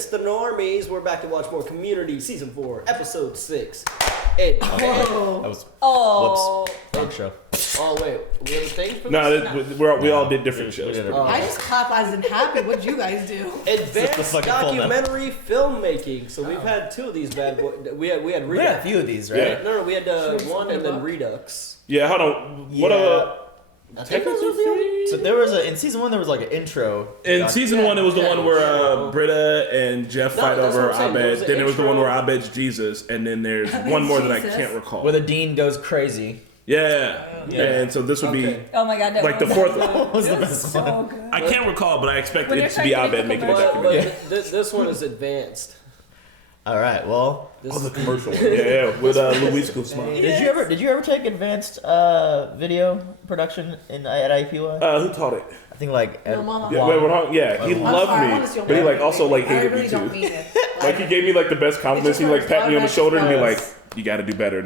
it's the Normies. We're back to watch more Community Season 4, Episode 6. That was whoops. Wrong show. Oh wait, we have a thing for this? No, we all did different shows. I just clapped as in happy. What'd you guys do? Advanced Documentary Filmmaking. So we've had two of these bad boys. We had Redux. We had a few of these, right? Yeah. No, we had one and then Redux. Yeah, hold on. I think those were the only. So there was in season 1 there was like an intro. In season 1, it was the one where Britta and Jeff fight over Abed. Then it was the one where Abed's Jesus, and then there's one more that I can't recall. Where the dean goes crazy. Yeah. And so this would be Oh my god, that like the fourth one. Was the best so one. good. I can't recall, but I expect When it they're to be trying to Abed make making the a commercial. documentary. But this one is advanced. All right, well, The commercial one. Yeah, with Luis Guzman. did you ever take advanced video production at IPY? Who taught it? I think like No, Mama. Yeah, he loved me, but he like also like hated me too. Like he gave me like the best compliments. He like pat me on the shoulder and be like, "You got to do better."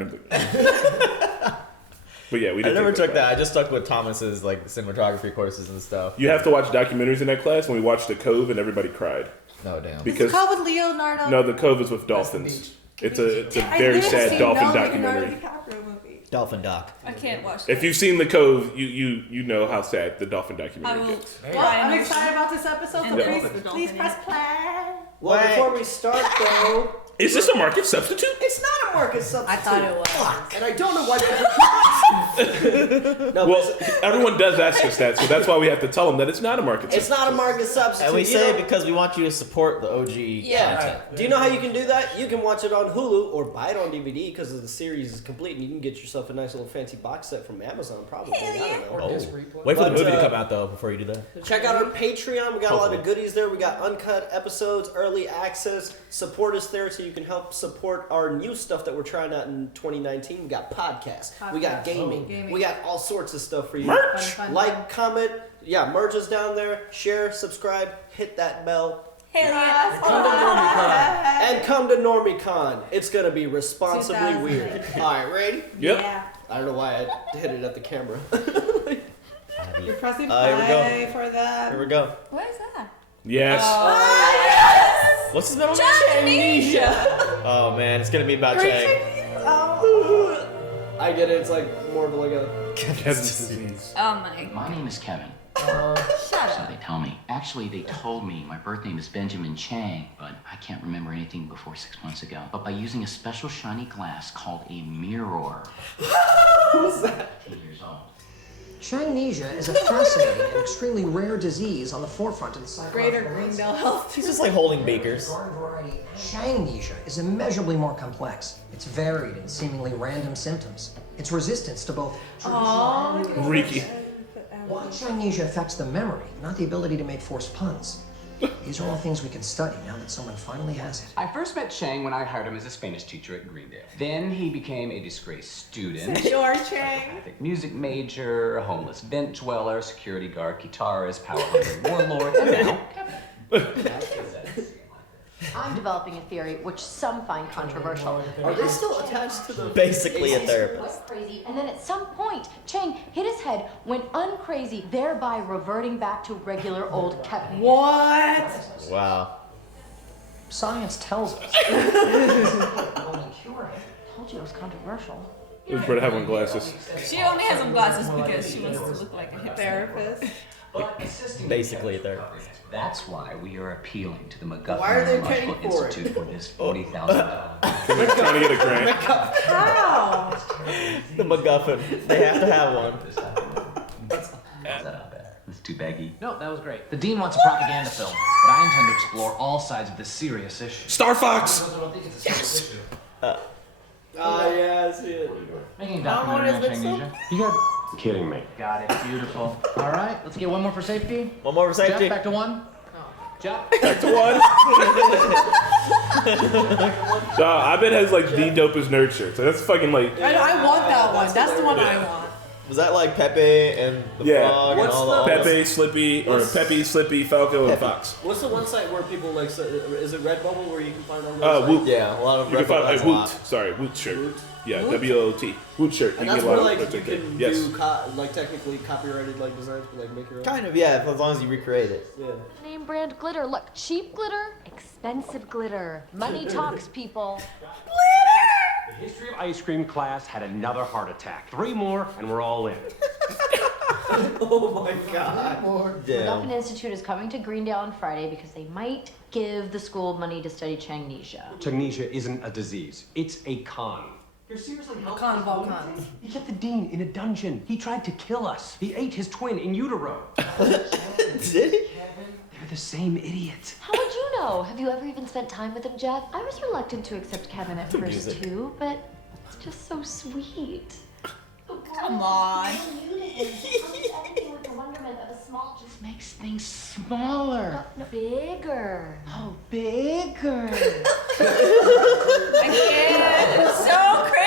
But yeah, we I didn't. never took that. I just stuck with Thomas's like cinematography courses and stuff. You have to watch documentaries in that class. When we watched The Cove, and everybody cried. No, damn. Because It's called with Leonardo. no, The Cove is with dolphins. It's a very sad dolphin documentary. Dolphin doc. I can't watch If you've seen The Cove, you know how sad the dolphin I documentary will. gets. Well, I'm excited about this episode, so please press play. Well, before we start though, Is this a market substitute? it's not a market substitute. I thought it was. And I don't know why people No, Well, everyone does ask us that, so that's why we have to tell them that it's not a market it's substitute. not a market substitute. And we You say know- because we want you to support the OG content. Do you know how you can do that? You can watch it on Hulu or buy it on DVD because the series is complete, and you can get yourself a nice little fancy box set from Amazon, probably. I don't know. Oh. Wait for the But, movie to come out though before you do that. Check out our Patreon. We got a lot of goodies there. We got uncut episodes, early access. Support us there so you can help support our new stuff that we're trying out in 2019. We got podcasts. We got gaming. We got all sorts of stuff for you. Merch! Like, comment. Yeah, merch is down there. Share, subscribe, hit that bell. Hell yeah. And come to NormieCon. It's going to be responsibly 2000. weird. All right, ready? Yep. Yeah. I don't know why I hit it at the camera. You're pressing Here we go. play for that. Here we go. What is that? Yes. What's his middle name? Amnesia. Oh man, it's gonna be about Chang. I get it. It's like more of like a... Kevin's disease. Oh my. My name is Kevin. Shut So up. they tell me. Actually, they told me my birth name is Benjamin Chang, but I can't remember anything before 6 months ago. But by using a special shiny glass called a mirror. Who's that? 8 years old. Shangnesia is a fascinating and extremely rare disease on the forefront of the Greater psychological Greendale Health. He's just like holding beakers. garden variety. Shangnesia is immeasurably more complex. It's varied and seemingly random symptoms. Its resistance to both Reeky. why Shangnesia affects the memory, not the ability to make forced puns. These are all things we can study now that someone finally has it. I first met Chang when I hired him as a Spanish teacher at Greendale. Then he became a disgraced student, George Chang. music major, a homeless vent dweller, security guard, guitarist, power-hungry warlord, and now Kevin. I'm developing a theory which some find controversial. Are they still attached to the... Basically a Was therapist. crazy, and then at some point, Chang hit his head, went uncrazy, thereby reverting back to regular old Kevin. What? Wow. Science tells us. Told you it was controversial. It's better having glasses. She only has some glasses because she wants to look like a hipster. Therapist. Basically a therapist. That's why we are appealing to the MacGuffin Why are they Neurological paying for it? Institute for this $40,000. They're trying to get a grant. How? The MacGuffin. They have to have one. How's that not better? It's too baggy. No, that was great. The dean wants a propaganda film, but I intend to explore all sides of this serious issue. Star Fox. Yes. yeah, I see it. Making a documentary on Shangnesia. You got Kidding me. Got it. Beautiful. All right, let's get one more for safety. One more for safety. Jeff, back to one. Jeff. Back to one. I bet has like the dopest nerd shirt. So that's fucking like. I want that one. That's the one I want. Was that like Pepe and the Frog and all the Pepe, Slippy, Falco, and Fox. What's the one site where people like? Is it Redbubble where you can find all those? Woot. Yeah, a lot of. You can find Woot. Sorry, Woot shirt. Woot? Yeah, Woot? WOT. Woot shirt. And you that's get a where lot like of you can do like technically copyrighted like designs, but like make your own. Kind of, yeah, as long as you recreate it. Yeah. Name brand glitter. Look, cheap glitter, expensive glitter. Money talks, people. The history of ice cream class had another heart attack. 3 more, and we're all in. Oh my God. The Dolphin Institute is coming to Greendale on Friday because they might give the school money to study Changnesia. Changnesia isn't a disease. It's a con. You're seriously A con of all cons. He kept the dean in a dungeon. He tried to kill us. He ate his twin in utero. Did he? They're the same idiot. How would you know? Have you ever even spent time with him, Jeff? I was reluctant to accept Kevin at first, too, but it's just so sweet. Come on. Just makes things smaller. No, bigger. Oh, bigger. I can't. It's so cringe.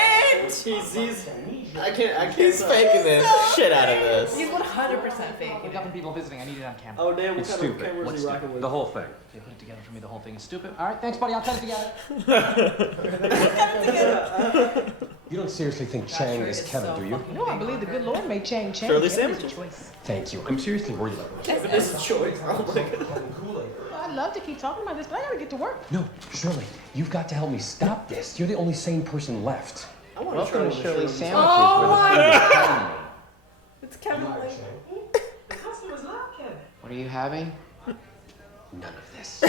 I can't. He's faking this shit out of this. He's 100% fake. We've got some people visiting. I need it on camera. Oh damn! What It's kind stupid. of cameras What's are you rocking stupid? with? The whole thing. Okay, put it together for me. The whole thing is stupid. All right, thanks, buddy. I'll cut it together. You don't seriously think Chang is Kevin, do you? No, I believe the good Lord made Chang change. Shirley Kevin is sandwiches. a choice. Thank you. I'm seriously worried about this. This is choice. Oh my God. I'd love to keep talking about this, but I gotta get to work. No, Shirley, you've got to help me stop this. You're the only sane person left. I want to try Welcome to Shirley this. Sandwiches. Oh where my the food is tiny. It's Kevin. The customer's not Kevin. What are you having? None of this.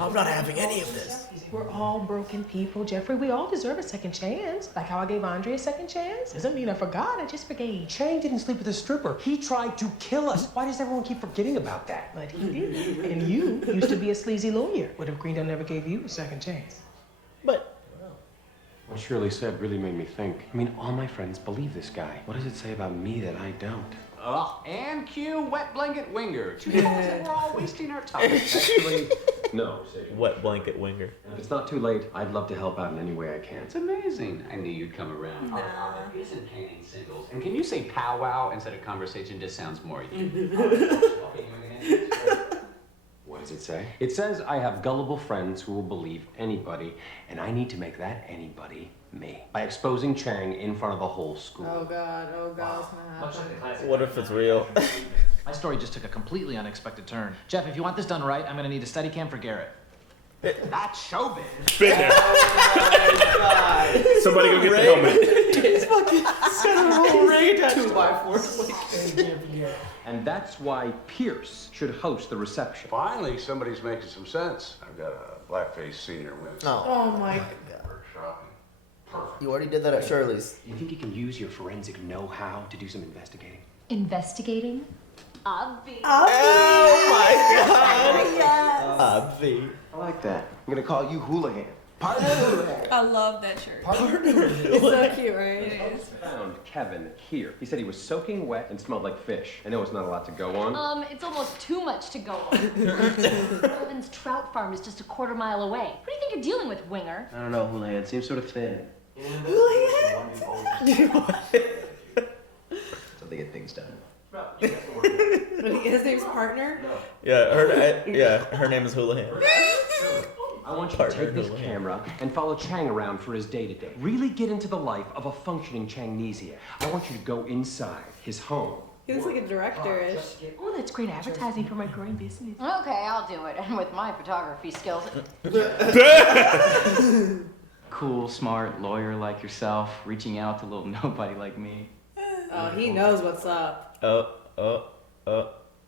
I'm not having any of this. We're all broken people, Jeffrey. We all deserve a second chance. Like how I gave Andre a second chance. Doesn't mean I forgot, I just forgave. Chang didn't sleep with a stripper. He tried to kill us. Why does everyone keep forgetting about that? But he did. And you used to be a sleazy lawyer. What if Greendale never gave you a second chance? But What Shirley said really made me think. I mean, all my friends believe this guy. What does it say about me that I don't? And cue wet blanket winger. 2 times that we're all wasting our time. Actually, no. wet blanket winger. If it's not too late, I'd love to help out in any way I can. It's amazing. I knew you'd come around. Our father isn't painting singles. And can you say powwow instead of conversation? Just sounds more What does it say? It says I have gullible friends who will believe anybody, and I need to make that anybody me. By exposing Chang in front of the whole school. Oh God, it's not happening. What if it's real? My story just took a completely unexpected turn. Jeff, if you want this done right, I'm gonna need a steady cam for Garrett. That's showbiz. Been there. Somebody go get the helmet. He's fucking got a whole ring attached to 2x4. And that's why Pierce should host the reception. Finally, somebody's making some sense. I've got a blackface senior win. Oh my God. You already did that at Shirley's. You think you can use your forensic know-how to do some investigating? Investigating? Obvi. Oh my God! Obvi. I like that. I'm gonna call you Houlihan. I love that shirt. It's so cute, right? It is. Found Kevin here. He said he was soaking wet and smelled like fish. I know it's not a lot to go on. It's almost too much to go on. Kevin's trout farm is just a quarter mile away. What do you think you're dealing with, Winger? I don't know, Houlihan. It seems sort of thin. So they get things done. His name's Partner? Yeah, her name is Houlihan. I want you Partner to take this Houlihan. camera and follow Chang around for his day-to-day. Really get into the life of a functioning Changnesia. I want you to go inside his home. He looks like a director-ish. Oh, that's great advertising for my growing business. Okay, I'll do it. And with my photography skills. Cool, smart lawyer like yourself, reaching out to a little nobody like me. Oh, he knows what's up.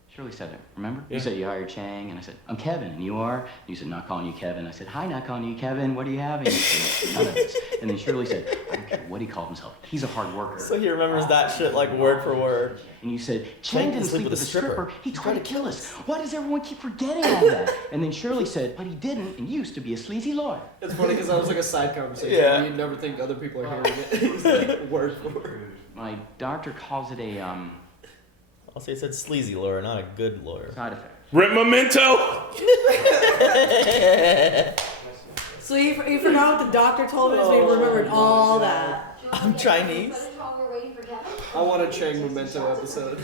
Shirley said it, remember? You said you hired Chang, and I said, I'm Kevin, and you are? And you said, not calling you Kevin. I said, hi, not calling you Kevin, what are you having? You said, none of this. And then Shirley said, I don't care what he called himself, he's a hard worker. So he remembers that shit like word for word. And you said, Chang didn't sleep with a stripper, he tried to kill us. Why does everyone keep forgetting all that? And then Shirley said, but he didn't, and used to be a sleazy lawyer. It's funny because that was like a side conversation. Yeah. You'd never think other people are hearing it. It's like word for word. My doctor calls it a, I'll say it said sleazy lawyer, not a good lawyer. side effect. Rip memento. So he forgot what the doctor told him, so he remembered all that. I'm Chinese. I want a Chang Memento episode.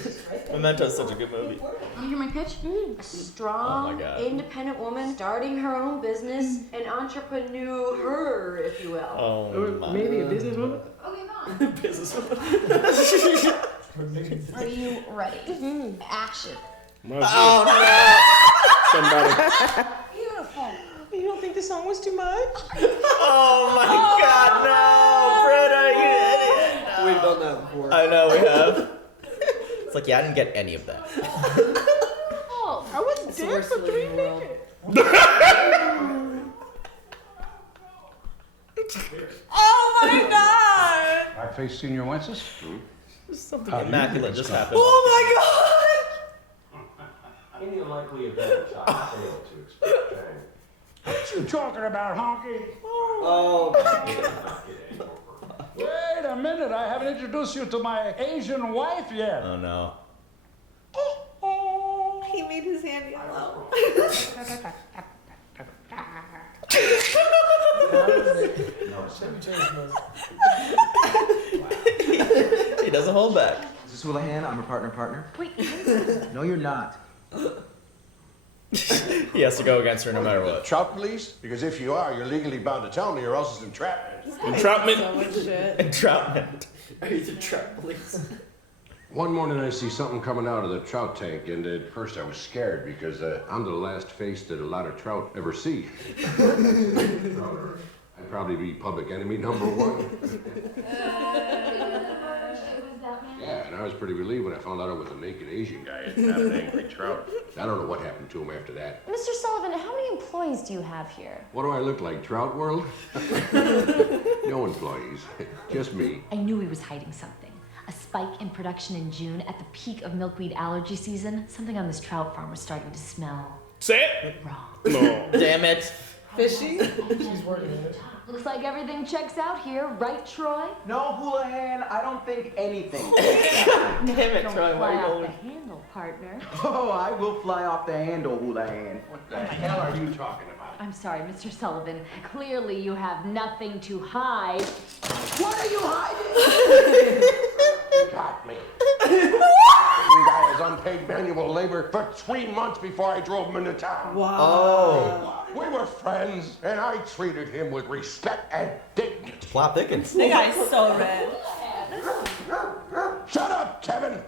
Memento's such a good movie. You hear my pitch? A strong, Oh my God. independent woman starting her own business, an entrepreneur, if you will. Oh, Maybe a businesswoman. Okay, fine. Businesswoman. Are you ready? Action. Oh no! Somebody. Beautiful. You don't think the song was too much? Oh my God, no! Britta, you idiot! No. We've done that before. I know we have. It's like, yeah, I didn't get any of that. Oh, I was dead for 3 minutes. oh my God! Blackface Senior Wenceslas? Something immaculate just happened. Oh In the unlikely event I fail to expect change. What you talking about, honky? Oh, Wait a minute, I haven't introduced you to my Asian wife yet. Oh no. my! He made his hand yellow. He doesn't hold back. Is this Houlihan? I'm a partner. Wait, No, you're not. He has to go against her no matter what. Trout police? Because if you are, you're legally bound to tell me or else it's entrapment. Entrapment. So much shit. Entrapment. are you the trap police? One morning I see something coming out of the trout tank, and at first I was scared because I'm the last face that a lot of trout ever see. I'd probably be public enemy number 1. Yeah, and I was pretty relieved when I found out it was a naked Asian guy and not an angry trout. I don't know what happened to him after that. Mr. Sullivan, how many employees do you have here? What do I look like, Trout World? No employees, just me. I knew he was hiding something. A spike in production in June at the peak of milkweed allergy season. Something on this trout farm was starting to smell Say it. wrong. No. Damn it. Fishy? She's working it. Looks like everything checks out here, right, Troy? No, Houlihan, I don't think anything. Damn it, Don't Troy. Why fly are you off going? the handle, partner. Oh, I will fly off the handle, Houlihan. What the hell are you talking about? I'm sorry, Mr. Sullivan. Clearly you have nothing to hide. What are you hiding? Got me. This guy is unpaid manual labor for 3 months before I drove him into town. Wow. Oh. We were friends, and I treated him with respect and dignity. Plot thickens. That guy's so red. Shut up, Kevin!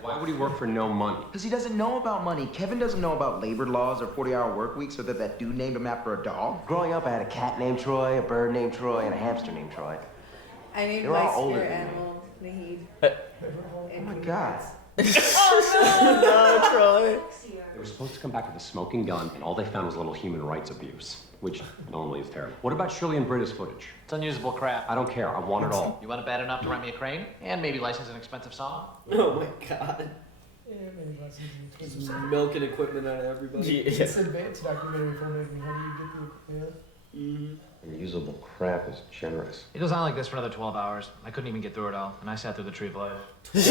Why would he work for no money? Because he doesn't know about money. Kevin doesn't know about labor laws or 40-hour work weeks or that dude named him after a dog. Growing up, I had a cat named Troy, a bird named Troy, and a hamster named Troy. I named They were my all older spirit than me. animal Nahid. Oh my God. No, Troy. They were supposed to come back with a smoking gun, and all they found was a little human rights abuse, which normally is terrible. What about Shirley and Britta's footage? It's unusable crap. I don't care. I want it all. You want it bad enough to rent me a crane? And maybe license an expensive song? Oh my God. Just milking equipment out of everybody. It's advanced documentary filmmaking. How do you get the Unusable crap is generous. It goes on like this for another 12 hours. I couldn't even get through it all, and I sat through the tree of life. Hours.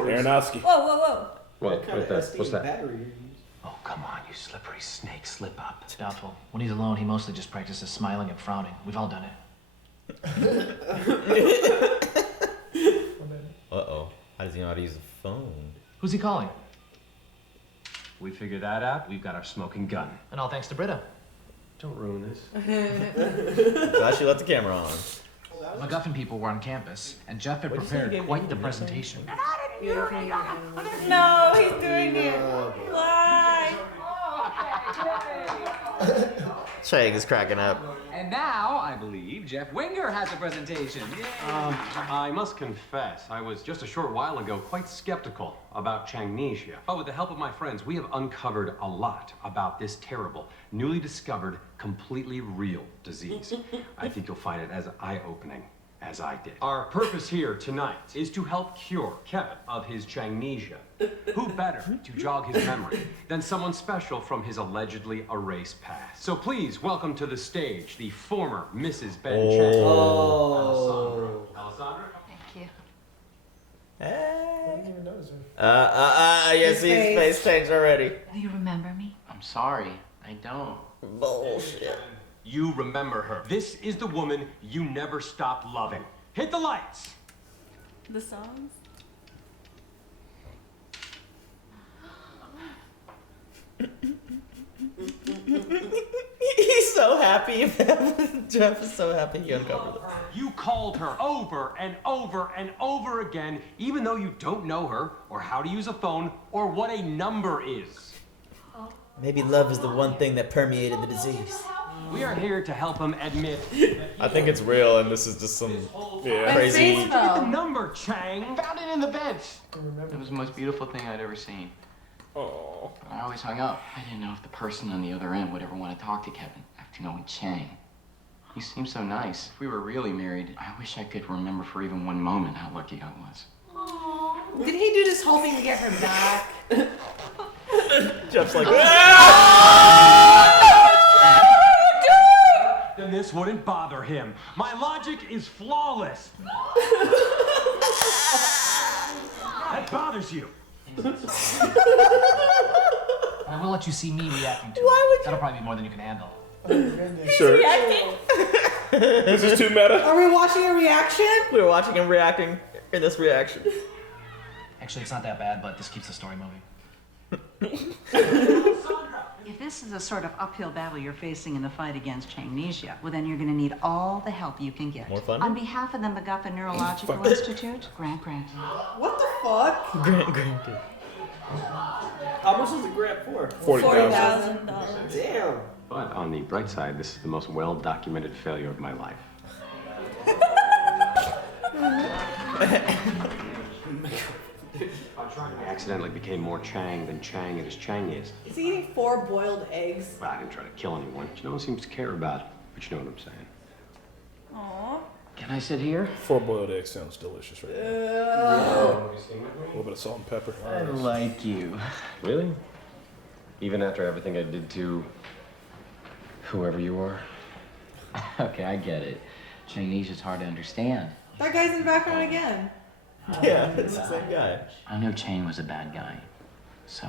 Aronofsky. Whoa. What kind of SD What's that? battery are you using? Oh, come on, you slippery snake. Slip up. Doubtful. When he's alone, he mostly just practices smiling and frowning. We've all done it. Uh-oh. How does he know how to use a phone? Who's he calling? We figured that out. We've got our smoking gun. And all thanks to Britta. Don't ruin this. Glad she let the camera on. The MacGuffin people were on campus, and Jeff had What'd you say prepared again? quite the presentation. No, he's doing it. Why? Chang is cracking up. And now, I believe, Jeff Winger has a presentation. I must confess, I was just a short while ago quite skeptical about Changnesia. But with the help of my friends, we have uncovered a lot about this terrible, newly discovered, completely real disease. I think you'll find it as eye-opening as I did. Our purpose here tonight is to help cure Kevin of his Changnesia. Who better to jog his memory than someone special from his allegedly erased past? So please welcome to the stage the former Mrs. Ben Chang. Oh. Alessandra? Thank you. Hey. I didn't even notice her. Yes, his face changed already. Do you remember me? I'm sorry, I don't. Bullshit. you remember her. This is the woman you never stopped loving. Hit the lights. The songs? He's so happy. Jeff is so happy he uncovered it. You called her over and over and over again, even though you don't know her, or how to use a phone, or what a number is. Maybe love is the one thing that permeated the disease. We are here to help him admit. I think it's real, and this is just some crazy. Where'd you get the number, Chang? Found it in the bench. It was the most beautiful thing I'd ever seen. Oh. I always hung up. I didn't know if the person on the other end would ever want to talk to Kevin after knowing Chang. He seemed so nice. If we were really married, I wish I could remember for even one moment how lucky I was. Aww. Did he do this whole thing to get her back? Jeff's like, Then this wouldn't bother him. My logic is flawless. That bothers you. I will let you see me reacting to it. Why would you? That'll probably be more than you can handle. Sure. Reacting? This is too meta. Are we watching a reaction? We were watching him reacting in this reaction. Actually, it's not that bad, but this keeps the story moving. If this is a sort of uphill battle you're facing in the fight against Changnesia, well, then you're going to need all the help you can get. More fun? On behalf of the MacGuffin Neurological Institute, grant. What the fuck? Grant. How much is the grant for? $40,000. Damn. But on the bright side, this is the most well-documented failure of my life. I accidentally became more Chang than Chang is Chang is. Is he eating 4 boiled eggs? Well, I didn't try to kill anyone. No one seems to care about it. But you know what I'm saying. Aww. Can I sit here? 4 boiled eggs sounds delicious right now. Really? A little bit of salt and pepper. I like you. Really? Even after everything I did to whoever you are? Okay, I get it. Chinese is hard to understand. That guy's in the background again. Yeah, it's the same guy. I know Chang was a bad guy, so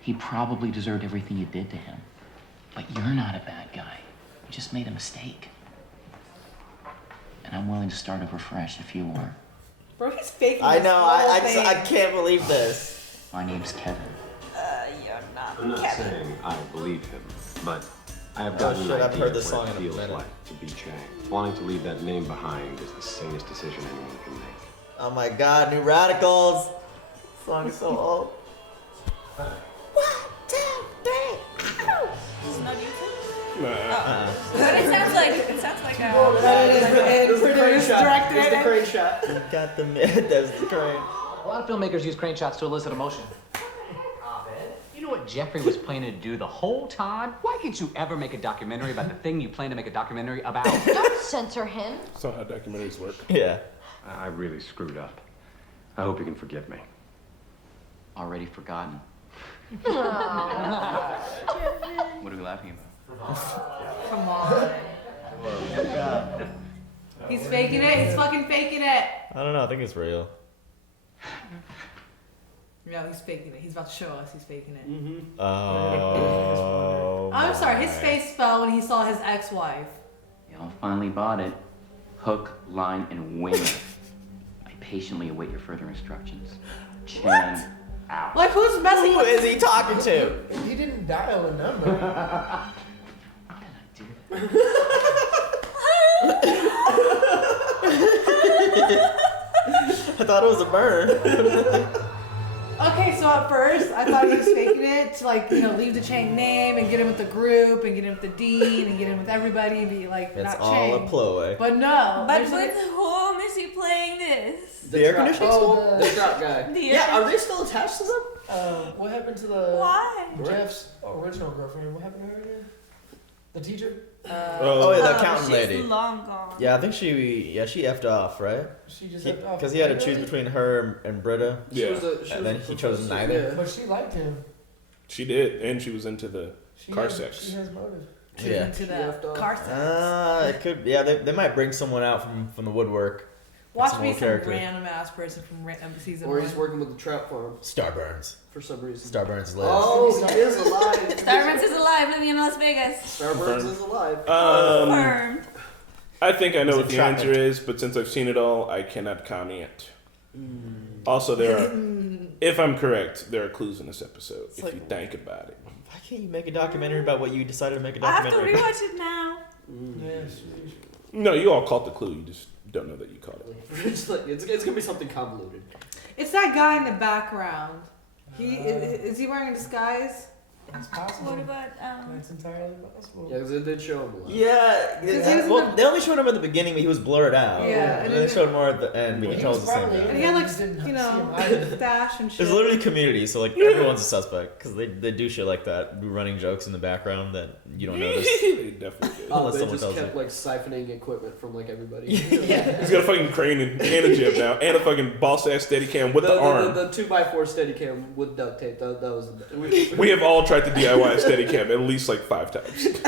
he probably deserved everything you did to him. But you're not a bad guy. You just made a mistake. And I'm willing to start over fresh if you are. Bro, he's faking I this know, whole I thing. can't believe this. My name's Kevin. You're not I'm not Kevin. saying I believe him, but I have gotten shit, an I've idea heard this of what song it in a feels minute. like to be Chang. Wanting to leave that name behind is the sanest decision anyone can make. Oh my god, New Radicals. This song is so old. 1, 2, 3. This is not YouTube? Nah. But it sounds like a... There's the crane shot. There's the crane shot. Got the there's the crane. A lot of filmmakers use crane shots to elicit emotion. You know what Jeffrey was planning to do the whole time? Why can't you ever make a documentary about the thing you plan to make a documentary about? Don't censor him. That's not how documentaries work. Yeah. I really screwed up. I hope you can forgive me. Already forgotten. Oh. What are we laughing about? Come on. He's faking it. He's fucking faking it. I don't know, I think it's real. No, he's faking it. He's about to show us he's faking it. Mm-hmm. Oh. I'm sorry, his face fell when he saw his ex-wife. Y'all finally bought it. Hook, line, and wing. I patiently await your further instructions. Chang out. Like, who's messing Who with is he talking to? He didn't dial a number. I thought it was a burn. Okay, so at first I thought he was faking it to, like, leave the Chang name and get him with the group and get him with the dean and get him with everybody and be like, It's not all Chang. a ploy. But no. But there's with whom is he playing this? The air conditioning school? The trout guy. Yeah, are they still attached to them? What happened to the Why? Jeff's original girlfriend? What happened to her again? The teacher? The accountant she's lady. long gone. Yeah, I think she effed off, right? She just effed off. Because he had to choose between her and Britta. Yeah. And then he chose neither. But she liked him. She did, and she was into the car sex. She has motive. Yeah. into the car sex. It could. Yeah, they might bring someone out from the woodwork. Watch Some me more some character. random ass person from season Or 1. he's working with the trout farm Starburns. for some reason. Starburns lives. Oh, he is alive. Starburns is alive, living in Las Vegas. Starburns is alive. Confirmed. I think I know what the entrapment. answer is, but since I've seen it all, I cannot comment. Also, there are, if I'm correct, there are clues in this episode. If like- you think about it. Why can't you make a documentary about what you decided to make a I have to documentary about? rewatch it now. No, you all caught the clue. You just don't know that you caught it. It's like it's gonna be something convoluted. It's that guy in the background. Is he wearing a disguise? It's possible. What about It's entirely possible. Yeah, because it did show him a lot. Yeah, well, they only showed him at the beginning, but he was blurred out. Yeah, and then they showed him more at the end, but you can tell it's the same guy. And he had like stash and shit. There's literally Community, so like everyone's a suspect because they do shit like that, do running jokes in the background that you don't notice. They definitely do. Oh, Unless they someone just tells kept you. like siphoning equipment from like everybody. Yeah. He's got a fucking crane and a gym now, and a fucking boss ass steady cam with the arm. The 2x4 Steadicam with duct tape. That was. We have all tried to DIY a steady cam at least like 5 times.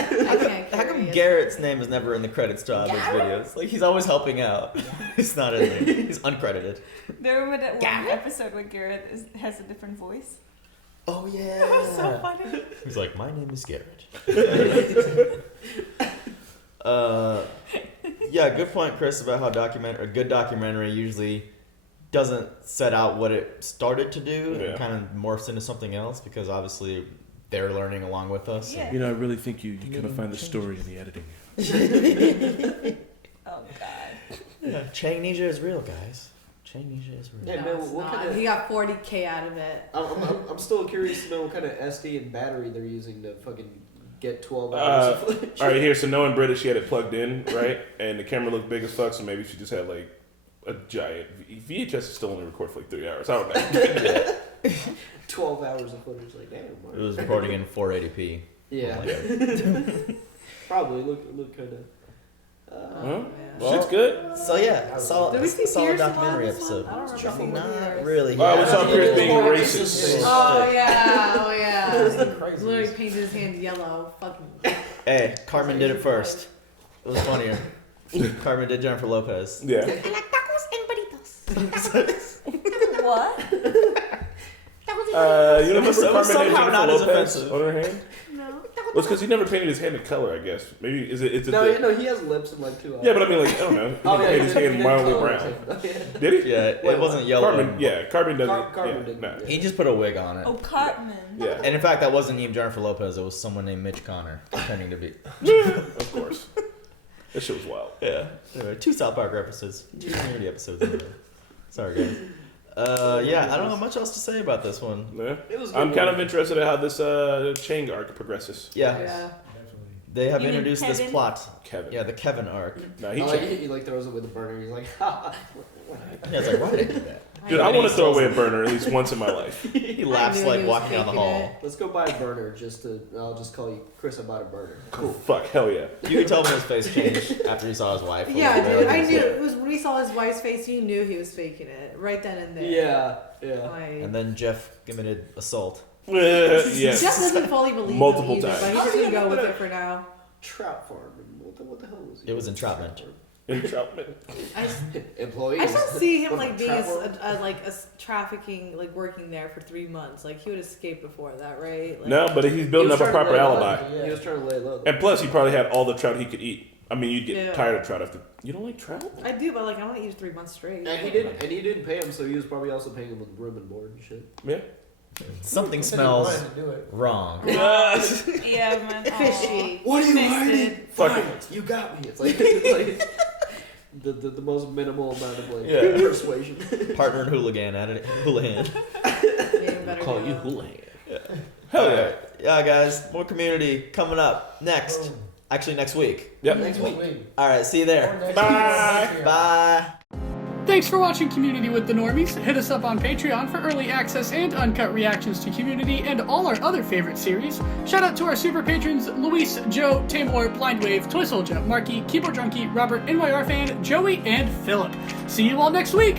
How come Garrett's name is never in the credits to all those videos? Like he's always helping out. He's not in there. He's uncredited. Do you remember that one episode where Garrett has a different voice? Oh yeah. That was so funny. He's like, my name is Garrett. Yeah, good point, Chris, about how a good documentary usually doesn't set out what it started to do and kind of morphs into something else because obviously they're learning along with us. Yeah. You know, I really think you kind of find the story in the editing. Oh God. Yeah, Changnesia is real, guys. Changnesia is real. Yeah, man, what kind of? He got 40K out of it. I'm still curious to know what kind of SD and battery they're using to fucking get 12 hours of footage. All right, here. So knowing British, she had it plugged in, right? And the camera looked big as fuck, so maybe she just had like a giant VHS is still only record for like 3 hours. I don't know. 12 hours of footage, like damn. It was recording in 480p. Yeah. Probably look kind of. Shit's good. So yeah, Did we see solid Pierce documentary in this one? episode. I don't remember seeing Not really. We saw Pierce being racist. Oh yeah. Literally painted his hand yellow. Fucking. Hey, Carmen did it first. It was funnier. Carmen did Jennifer Lopez. Yeah. I like tacos and burritos. What? You remember So Carmen had somehow not Jennifer as Lopez offensive. on her hand? No. Well, it's because he never painted his hand in color, I guess. Maybe is it? No, he has lips in like 2 hours. Yeah, but I mean, like I don't know. He painted his hand mildly brown. Did he? Yeah, it wasn't yellow. Carmen, yeah, Carmen doesn't. Carmen yeah, didn't. no. He just put a wig on it. Oh, Cartman. Yeah, And in fact, that wasn't even Jennifer Lopez. It was someone named Mitch Connor pretending to be. of course. That shit was wild. Yeah. Anyway, 2 South Park episodes, 2 Community episodes. Anyway. Sorry, guys. Yeah, I don't have much else to say about this one. Yeah. It was. I'm kind of interested in how this Chang arc progresses. Yeah. They have You mean introduced this Kevin? plot. Kevin. Yeah, the Kevin arc. No, He like throws it with a burner. He's like, ha. Yeah, it's like, why did I do that? Dude, I want to throw away a burner at least once in my life. He laughs knew like he was walking down the faking hall. Let's go buy a burner I'll just call you Chris. I bought a burner. Cool. Fuck, hell yeah. You could tell when his face changed after he saw his wife. Yeah, dude. I knew it was when we saw his wife's face. You knew he was faking it right then and there. Yeah. Like, And then Jeff committed assault. Yes. Jeff doesn't fully believe Multiple him either, times. but he's just gonna go with it for now. Trout farm. What the hell was it? It was entrapment. Entrapment. Employees. I don't see him like being Trout farm? a trafficking, like working there for 3 months. Like he would escape before that, right? Like, No, but he's building He was up a trying to proper lay low. alibi. He was trying to lay low. And plus, he probably had all the trout he could eat. I mean, you'd get Yeah. tired of trout after. You don't like trout? I do, but like I want to eat it 3 months straight. And he didn't pay him, so he was probably also paying him with room and board and shit. Yeah. Something He smells wanted to do it. wrong. Yeah, man. Fishy. What are you Mixed hiding? it. Fuck it. You got me. It's like, the most minimal amount of like Yeah. persuasion. Partner and hooligan at it. Hooligan. Call you Houlihan. Hell yeah. Yeah, guys. More Community coming up next. Actually, next week. Yep. Next week. All right. See you there. Bye. Bye. Thanks for watching Community with the Normies. Hit us up on Patreon for early access and uncut reactions to Community and all our other favorite series. Shout out to our super patrons Luis, Joe, Tamor, Blindwave, Toy Soldier, Marky, Keyboard Junkie, Robert, NYR Fan, Joey, and Philip. See you all next week!